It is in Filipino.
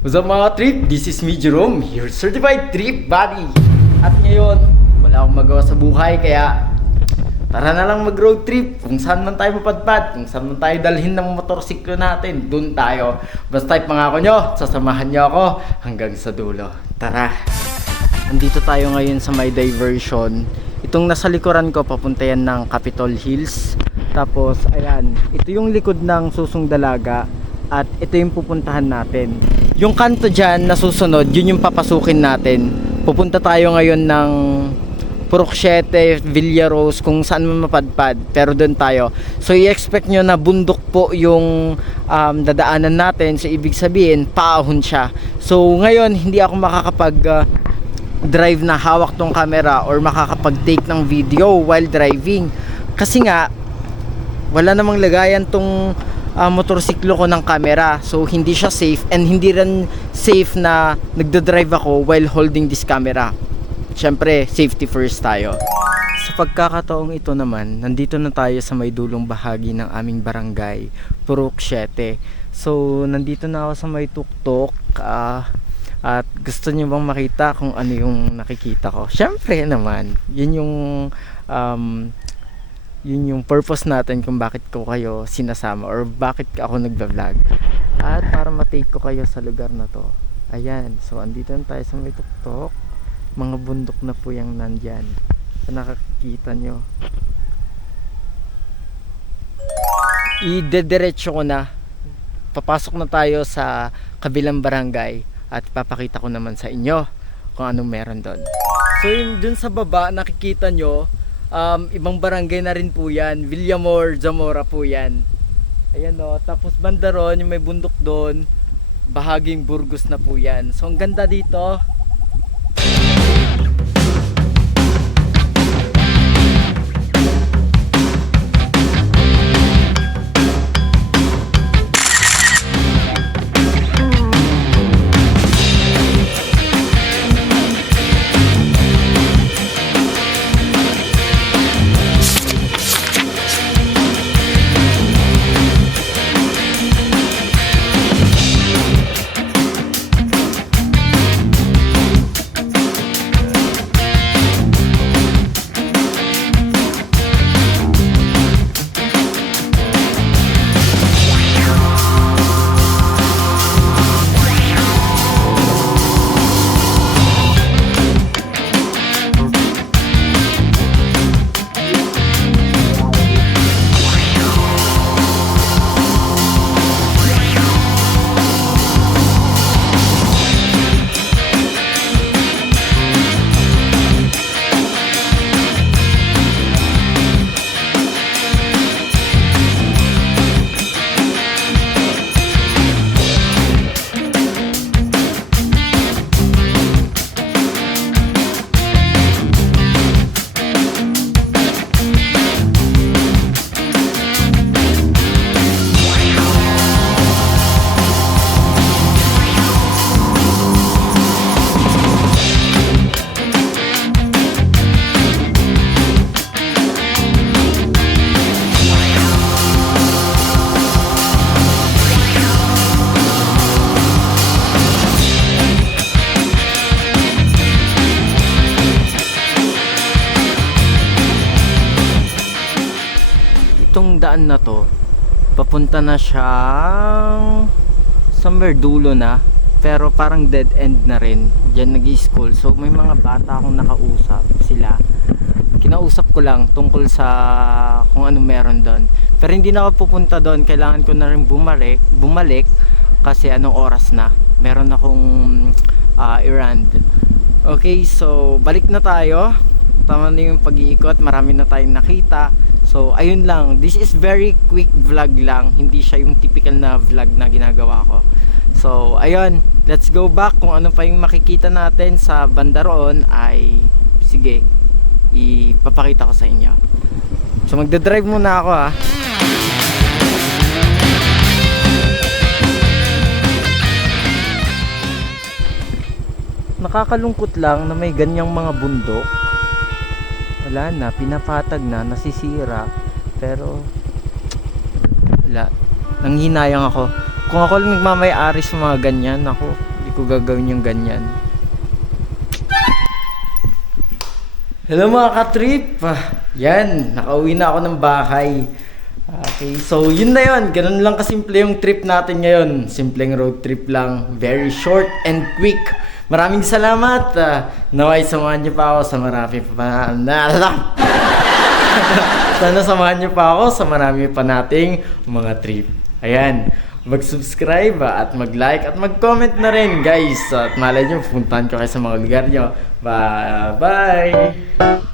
What's up mga trip? This is me Jerome, your certified trip buddy. At ngayon, wala akong magawa sa buhay kaya tara na lang mag road trip. Kung saan man tayo mapadpad, kung saan man tayo dalhin ng motorsiklo natin, dun tayo. Basta pangako nyo, sasamahan nyo ako hanggang sa dulo. Tara! Andito tayo ngayon sa may diversion. Itong nasa likuran ko, papunta yan ng Capitol Hills. Tapos, ayan, ito yung likod ng Susong Dalaga. At ito yung pupuntahan natin. Yung kanto dyan na susunod, yun yung papasukin natin. Pupunta tayo ngayon ng Purok 7, Villaros, kung saan man mapadpad. Pero doon tayo. So, i-expect nyo na bundok po yung um, dadaanan natin. So, ibig sabihin, paahon siya. So, ngayon, hindi ako makakapag... uh, drive na hawak tong camera or makakapag-take ng video while driving. Kasi nga, wala namang lagayan tong ah, motorsiklo ko ng camera. So, hindi siya safe and hindi rin safe na nagdo-drive ako while holding this camera. Siyempre, safety first tayo. Sa pagkakataong ito naman, nandito na tayo sa may dulong bahagi ng aming barangay, Purok 7. So, nandito na ako sa may tuktok. ah, at gusto niyo bang makita kung ano yung nakikita ko? Siyempre naman, yun yung um, yun yung purpose natin kung bakit ko kayo sinasama or bakit ako nagba-vlog. At para ma-take ko kayo sa lugar na to. Ayan, so andito na tayo sa may tuktok. Mga bundok na po yung nandyan. So nakakita nyo. Idediretso ko na. Papasok na tayo sa kabilang barangay at papakita ko naman sa inyo kung anong meron doon. So yung dun sa baba nakikita nyo, um, ibang barangay na rin po yan. Villamor, Zamora po yan. Ayan o, tapos banda ron, yung may bundok doon, bahaging Burgos na po yan. So ang ganda dito, itong daan na to papunta na siyang somewhere dulo na pero parang dead end na rin. Diyan nag school so may mga bata akong nakausap sila. Kinausap ko lang tungkol sa kung anong meron doon. Pero hindi na ako pupunta doon. Kailangan ko na rin bumalik bumalik kasi anong oras na? Meron akong ah, errand. Okay so balik na tayo. Tama na yung pag-iikot. Marami na tayong nakita so ayun lang. This is very quick vlog lang. Hindi siya yung typical na vlog na ginagawa ko. So ayun. Let's go back. Kung ano pa yung makikita natin sa banda roon ay sige ipapakita ko sa inyo. So magdadrive muna ako ha nakakalungkot lang na may ganyang mga bundok wala na, pinapatag na, nasisira pero wala, nanghinayang ako kung ako lang nagmamayari sa mga ganyan, ako, hindi ko gagawin yung ganyan. Hello mga ka-trip! Ah, yan, nakauwi na ako ng bahay. Okay, so yun na yun. Ganun lang kasimple yung trip natin ngayon. Simpleng road trip lang. Very short and quick. Maraming salamat. Ah, naway samahan niyo pa ako sa marami pa na Sana samahan niyo pa ako sa marami pa nating mga trip. Ayan, mag-subscribe ah, at mag-like at mag-comment na rin guys. At malay niyo, puntahan ko kayo sa mga lugar niyo. Bye! Bye!